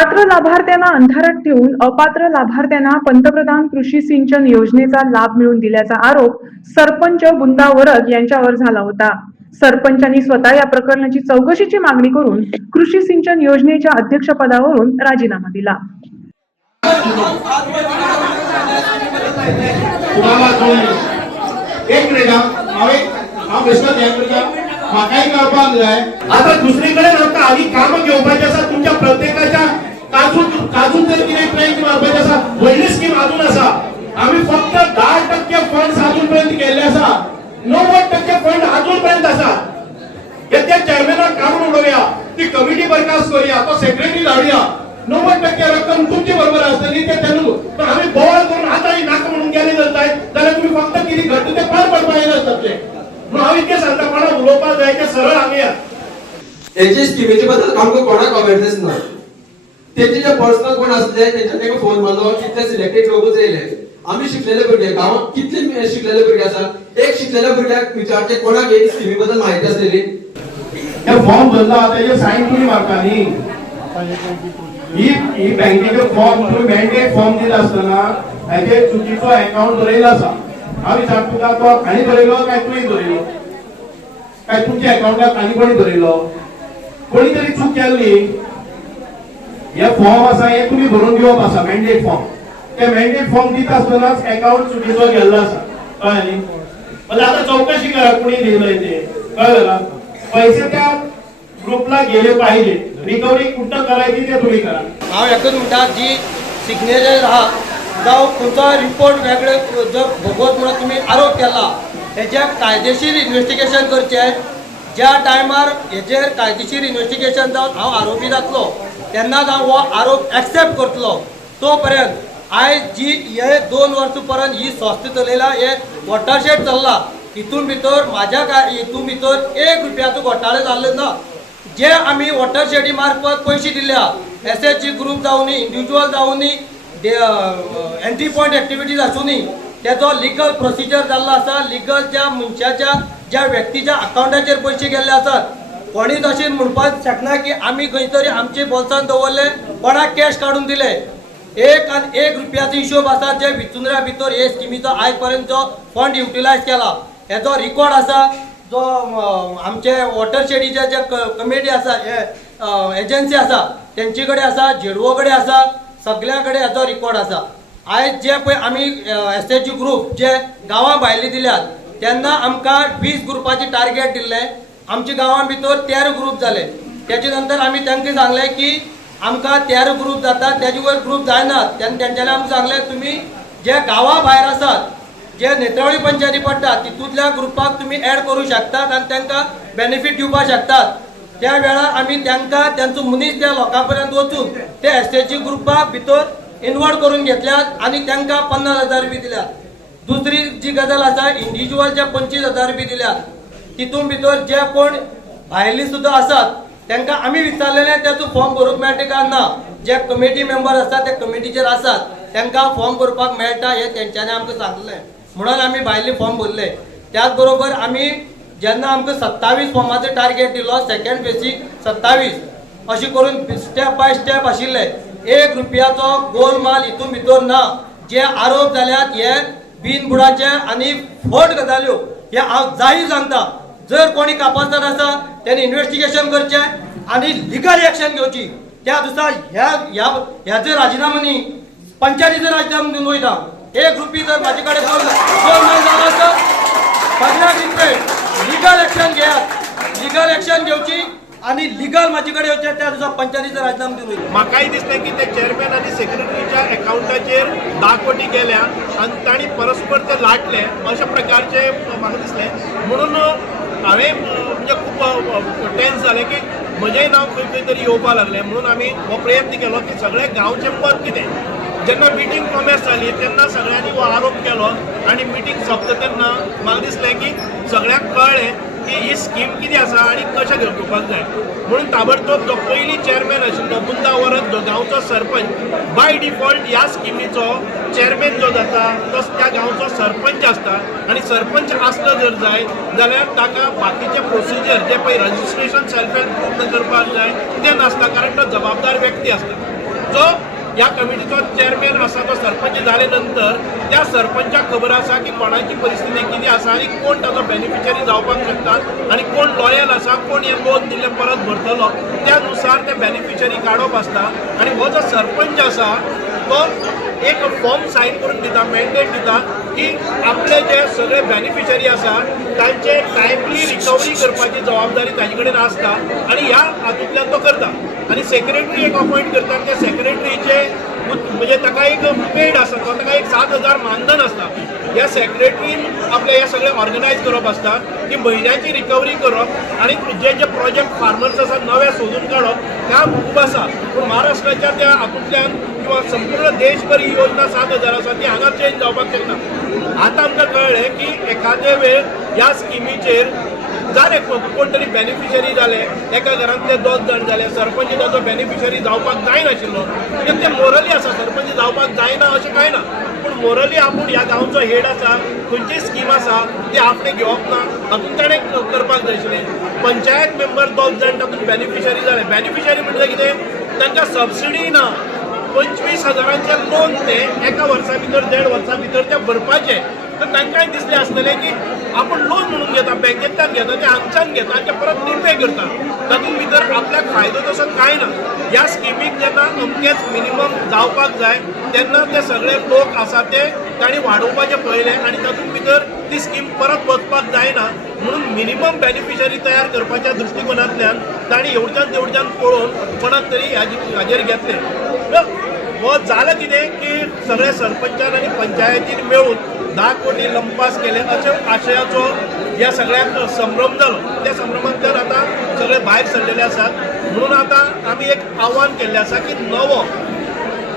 पात्र लाभार्थ्यांना अंधारात ठेवून अपात्र लाभार्थ्यांना पंतप्रधान कृषी सिंचन योजनेचा लाभ मिळवून दिल्याचा आरोप सरपंच बुंदा वरद यांच्यावर झाला होता. सरपंचांनी स्वतः या प्रकरणाची चौकशीची मागणी करून कृषी सिंचन योजनेच्या अध्यक्षपदावरून राजीनामा दिला. आता दुसरीकडे आमकां आनी कामां घेवपाचीं तुमच्या प्रत्येकाच्या काजू काजू जर कितें ट्रेंच मारपाचें आसा व्हडली स्कीम अजून आसा आमी फक्त धा टक्के फंड अजून पर्यंत केल्ले आसा णव्वद टक्के फंड अजून पर्यंत आसा हे त्या चेअरमॅनाक काढून उडोवया. ती कमिटी बरखास्त करूया. तो सेक्रेटरी धाडुया णव्वद टक्के रक्कम तुमची बरोबर आसतली ते तेन्ना पण आम्ही बोवाळ करून आता नाका म्हणून गेले जातात जाल्यार तुम्ही फक्त किती घडटा ते पार पडपा येना तशें म्हणून हांव इतकें सांगता कोणाक उलोवपाक जाय ते सरळ हांगा तेचे स्किमीचे बद्दल आमकां कोणाक अवेरनेस ना त्यांचे जे पर्सनल कोण असले त्यांच्या ताका फोन मारलो कितले सिलेक्टेड लोकच येयले. आमी शिकलेले भुरगे गावात कितले शिकलेले भुरगे आसात एक शिकलेल्या भुरग्याक विचारचे कोणाक हे स्किमी बद्दल माहिती आसलेली हे फॉर्म भरला तेजे सायन तुमी मारता न्ही ही ही बँकेचे फॉर्म तुम्ही मॅन्डेट फॉर्म दिला असताना हाचे चुकीचो अकाउंट बरयलो आसा हांव विचारता तुका तो आनी बरयलो काय तुवें बरयलो काय तुमच्या अकाउंटाक आनी कोणी बरयलो कोणी तरी चूक केल्ली हे फॉर्म आसा हे तुम्ही भरून घेवप आसा मॅन्डेट फॉर्म ते मॅन्डेट फॉर्म दिता आसतनाच अकाउंट चुकीचो गेल्लो आसा कळ्ळें न्ही म्हणजे आता चौकशी करा कोणी दिलंय ते. कळलं का? पैसे त्या ग्रुपला गेले पाहिजे. रिकव्हरी कुठं करायची ते तुम्ही करा. हांव एकच म्हणटा जी सिग्नेचर आहा जावं खंयचो रिपोर्ट वेगळे जर भोगवत म्हणून तुमी आरोप केला हेजें कायदेशीर इन्व्हेस्टिगेशन करचें ज्या टायमार हेजेर कायदेशीर इन्व्हेस्टिगेशन जावन हांव आरोपी जातलो तेन्नाच हांव हो आरोप एक्सेप्ट करतलो. तो पर्यंत आयज जी हे दोन वर्सां पर्यंत ही संस्था चलयला हे वॉटरशेड चल्ला. हितून भितर म्हाज्या का हितून भितर एक रुपयाचो घोटाळे जाल्ले ना. जे आमी वॉटर शेडी मार्फत पयशे दिल्या. एस एच जी ग्रुप जावनी इंडिविज्युअल जावनी एंट्री पॉयंट एक्टिविटीज आसूनी तेजो लिगल प्रोसिजर जाल्लो आसा लिगल ज्या मनशाच्या ज्या व्यक्तीच्या अकाउंटाचेर पयशे गेल्ले आसात कोणीच अशें म्हणपाक शकना की आमी खंय तरी आमचे बोल्सान दवरले कोणाक कॅश काडून दिले. एक आनी एक रुपयाचो हिशोब आसा जे विचुंद्र्या भितर हे स्किमीचो आयज पर्यंत जो फंड युटिलायज केला. हेजो रिकॉर्ड आसा जो आमचे वॉटर शेडीचे जे कमिटी आसा हे एजन्सी आसा तेंचे कडेन आसा झेडवो कडेन आसा सगळ्या कडेन हेजो रिकॉर्ड आसा. आयज जे पळय आमी एस एच ग्रुप जे गांवां भायले दिल्यात तेन्ना आमकां वीस ग्रुपाचे टार्गेट दिल्लें. आमच्या गांवां भितर तेरा ग्रुप जाले तेच्या नंतर आमी तांकां सांगलें की आमकां तेरा ग्रुप जाता तेजे वयर ग्रुप जायनात तेन्ना तेंच्यांनी आमकां सांगलें तुमी जे गांवां भायर आसात जे नेत्रावळी पंचायती पडटात तितूंतल्या ग्रुपाक तुमी एड करू शकतात आनी तांकां बेनिफीट दिवपाक शकतात. त्या वेळार आमी तांकां तांचो मनीस त्या लोकां पर्यंत वचून ते एस टीची ग्रुपाक भितर इनवॉल्व करून घेतल्यात आनी तांकां पन्नास हजार रुपये दिल्यात. दुसरी जी गजाल आसा इंडिविज्युअल जे पंचवीस हजार रुपये दिल्यात. तितून भितर जे कोण भायली सुद्दां आसात तांकां आमी विचारलेले त्याचो फॉर्म भरूंक मेळटा काय ना. जे कमिटी मेंबर आसात ते कमिटीचेर आसात तांकां फॉर्म भरपाक मेळटा हे तेंच्यांनी आमकां सांगलें म्हणून आमी भायले फॉर्म भरले. त्याच बरोबर आमी जेन्ना आमकां सत्तावीस फॉर्माचो टार्गेट दिलो सेकंड फेसीक सत्तावीस अशें करून स्टेप बाय स्टेप आशिल्ले एक रुपयाचो गोलमाल हितून भितर ना. जे आरोप जाल्यात हे बिनबुडाचे आनी फट गजाल्यो हो, हे हांव जाहीर सांगता. जर कोणी कापासदार असा त्याने इन्व्हेस्टिगेशन करचें आनी लिगल एक्शन घेवची त्या दिसा ह्या ह्या ह्याचे राजिनामा न्ही. पंचायतीचो राजिनामा दिवन वयता एक रुपी जर म्हाजे कडेन गोल गोल मेल लिगल एक्शन घेयात लिगल एक्शन घेवची आनी लिगल म्हाजे कडेन येवचें त्या दिसा पंचायतीचो राजिनामा दिवन वयता म्हाकाय दिसलें की ते चेअरमॅन आनी सेक्रेटरीच्या एकावंटाचेर धा कोटी गेल्या आनी तांणी परस्पर ते लाटले अशा प्रकारचे म्हाका दिसलें म्हणून हांवें म्हणजे खूब टेन्स जालें की म्हजेंय नांव खंय खंय तरी येवपा लागलें म्हणून आमी हो प्रयत्न केलो की सगळे गांवचे पद कितें जेन्ना मिटींग प्रॉमेस जाली तेन्ना सगळ्यांनी हो आरोप केलो आनी मिटींग सोंपता तेन्ना म्हाका दिसलें की सगळ्यांक कळ्ळें की ही स्कीम कितें आसा आनी कशें घेवपाक जाय म्हणून ताबडतोब जो पयलीं चेअरमॅन आशिल्लो मुद्दा वरत जो गांवचो सरपंच बाय डिफॉल्ट ह्या स्किमीचो चेअरमॅन जो जाता तो त्या गांवचो सरपंच आसता आनी सरपंच आसलो जर जाय जाल्यार ताका बाकीचे प्रोसिजर जे पळय रजिस्ट्रेशन सेल्फ हेल्प ग्रुप करपाक जाय ते नासता कारण तो जबाबदार व्यक्ती आसता जो ह्या कमिटीचो चेअरमॅन आसा तो सरपंच जाले नंतर त्या सरपंचाक खबर आसा की कोणाची परिस्थिती कितें आसा आनी कोण ताचो बेनिफिशरी जावपाक शकता आनी कोण लॉयल आसा कोण हे लोन दिल्ले परत भरतलो त्या नुसार ते बेनिफिशरी काडप आसता आनी हो जो सरपंच आसा तो एक फॉर्म सायन करून दिता मॅन्डेट दिता की आपले जे सगळे बेनिफिशरी आसा तांचे टायमली रिकवरी करपाची जबाबदारी ताजे कडेन आसता आनी ह्या हातूंतल्यान तो करता आनी सेक्रेटरी एक अपॉयंट करता त्या सेक्रेटरीचे म्हणजे ताका एक पेड आसता तो ताका एक सात हजार मानधन आसता ह्या सेक्रेटरीन आपले हे सगळे ऑर्गनायज करप आसता ती म्हयन्याची रिकवरी करप आनी जे जे प्रोजेक्ट फार्मर्स आसा नवे सोदून काडप काम खूब आसा पूण महाराष्ट्राच्या त्या हातूंतल्यान किंवा संपूर्ण देशभर ही योजना सात हजार आसा ती हांगा चेंज जावपाक शकना आतां आमकां कळ्ळें की एखादे वेळ ह्या स्किमीचेर जाले कोण तरी बेनिफिशरी जाले एका घरांतले दोन जाण जाले सरपंच ताचो बेनिफिशरी जावपाक जायनाशिल्लो कित्याक ते मोरली आसा सरपंच जावपाक जायना अशें कांय ना. पूण मोरली आपूण ह्या गांवचो हेड आसा खंयची स्कीम आसा ती आपणे घेवप ना. हातूंत ताणें करपाक जाय आशिल्लें पंचायत मेंबर दोन जाण तातूंत बेनिफिशरी जाले बेनिफिशरी म्हणजे कितें तांकां सबसिडी ना पंचवीस हजारांचें लोन ते एका वर्सा भितर देड वर्सा भितर ते भरपाचें. तर तांकांय दिसलें आसतलें की आपण लोन म्हणून घेता बँकेंतल्यान घेता ते हांगच्यान घेता आनी ते परत रिपे करता तातूंत भितर आपल्याक फायदो तसो कांय ना ह्या स्किमीक जेन्ना अमकेच मिनिमम जावपाक जाय. तेन्ना ते सगळे लोक आसा ते तांणी वाडोवपाचे पळयले आनी तातूंत भितर ती स्कीम परत वचपाक जायना. म्हणून मिनिमम बेनिफिशरी तयार करपाच्या दृश्टिकोनांतल्यान तांणी एवढच्यान तेवढच्यान पळोवन कोणाक तरी हाजेर घेतले. हो जालें कितें की सगळे सरपंचान आनी पंचायतीन मेळून धा कोटी लंपास केले. अशा आशयाचो ह्या सगळ्यात संभ्रम जालो त्या संभ्रमांतल्यान आतां सगळे भायर सरलेले आसात म्हणून आतां आमी एक आव्हान केल्लें आसा की नवो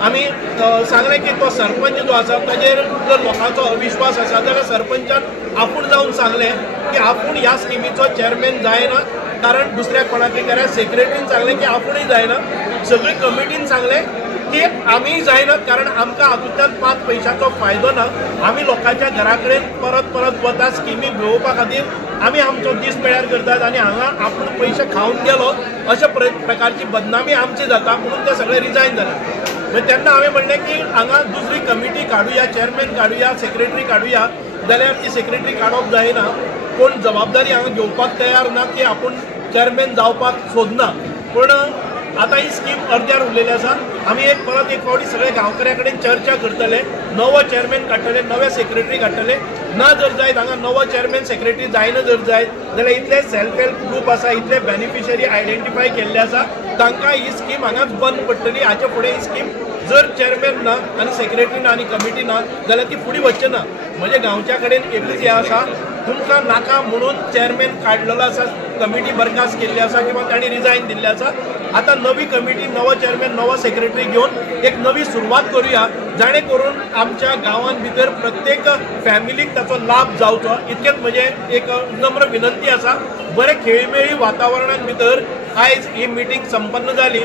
आमी सांगले सांगलें की तो सरपंच जो आसा ताजेर म्हणजे जर लोकांचो अविश्वास आसा जाल्यार सरपंचान आपूण जावन सांगलें की आपूण ह्या स्किमीचो चेअरमॅन जायना कारण दुसऱ्या कोणाकय कारण सेक्रेटरीन सांगलें की आपुणूय जायना सगळे कमिटीन सांगलें की आम्ही जायना कारण आमकां हातूंतल्यान पांच पयशांचो फायदो ना आमी लोकांच्या घरा कडेन परत परत वता स्किमी घेवपा खातीर आमी आमचो दीस पेड्यार करतात आनी हांगा आपूण पयशे खावन गेलो अशा प्रकारची बदनामी आमची जाता म्हणून ते सगळे रिजायन जाले म्हणजे तेन्ना हांवें म्हणलें की हांगा दुसरी कमिटी काडूया चेअरमॅन काडुया सेक्रेटरी काडुया जाल्यार ती सेक्रेटरी काडप जायना कोण जबाबदारी हांगा घेवपाक तयार ना की आपूण चेअरमॅन जावपाक सोदना. पूण आतां ही स्कीम अर्द्यार उरलेली आसा आमी एक परत एक फावटी सगळे गांवकऱ्यां कडेन चर्चा करतले. नवो चेअरमॅन काडटले नवे सेक्रेटरी काडटले ना जर जायत हांगा नवो चेअरमॅन सेक्रेटरी जायना जर जायत जाल्यार इतले सेल्फ हेल्प ग्रूप आसा इतले बेनिफिशरी आयडेंटिफाय केल्ले आसा तांकां ही स्कीम हांगाच बंद पडटली. हाचे फुडें ही स्कीम जर चेअरमॅन ना आनी सेक्रेटरी ना आनी कमिटी ना जाल्यार ती फुडें वचचे ना. म्हज्या गांवच्या कडेन एकूच हें आसा तुमकां नाका म्हणून चेअरमॅन काडलेलो आसा कमिटी बरखास्त केल्ली आसा किंवा तांणी रिजायन दिल्ले आसा आतां नवी कमिटी नवो चेअरमॅन नवो सेक्रेटरी घेवन एक नवी सुरवात करुया. जाणे करून आमच्या गांवांत भितर प्रत्येक फॅमिलीक ताचो लाभ जावचो इतकेंच म्हजें एक नम्र विनंती आसा बरे खेळमेळी वातावरणात भितर आयज ही मिटींग संपन्न जाली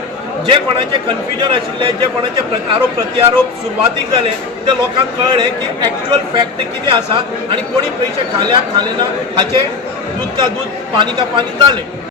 जे कोणाचे कन्फ्युजन आशिल्ले जे कोणाचे आरोप प्रत्यारोप सुरवातीक जाले ते लोकांक कळ्ळें की एक्चुअल फॅक्ट कितें आसा आनी कोणी पयशे खाल्या खाले ना हाचे दूध का दूध पाणी का पाणी जालें